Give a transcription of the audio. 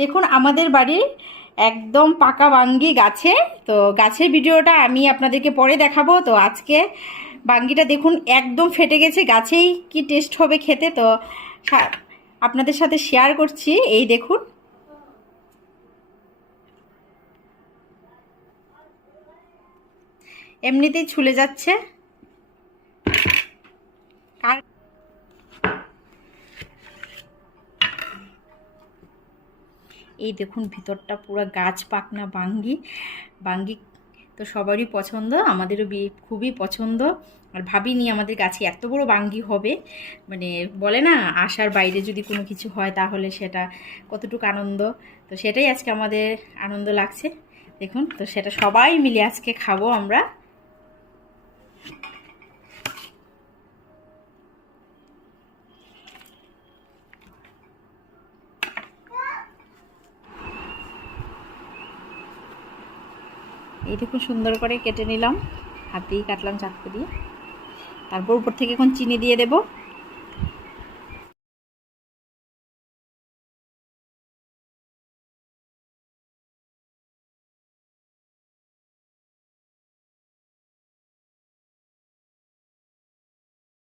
দেখুন আমাদের বাড়ির একদম পাকা বাঙ্গি গাছে। তো গাছের ভিডিওটা আমি আপনাদেরকে পরে দেখাবো। তো আজকে বাঙ্গিটা দেখুন একদম ফেটে গেছে, গাছেই কি টেস্ট হবে খেতে। তো আপনাদের সাথে শেয়ার করছি। এই দেখুন, এমনিতেই ছুলে যাচ্ছে। আর এই দেখুন ভিতরটা পুরো গাছ পাকনা বাঙ্গি। বাঙ্গি তো সবারই পছন্দ, আমাদেরও খুবই পছন্দ। আর ভাবিনি আমাদের গাছে এত বড় বাঙ্গি হবে। মানে বলে না, আশার বাইরে যদি কোনো কিছু হয় তাহলে সেটা কতটুকু আনন্দ। তো সেটাই আজকে আমাদের আনন্দ লাগছে। দেখুন, তো সেটা সবাই মিলে আজকে খাবো আমরা। এই দেখুন সুন্দর করে কেটে নিলাম, হাতেই কাটলাম চাকু দিয়ে। তারপর উপর থেকে এখন চিনি দিয়ে দেবো।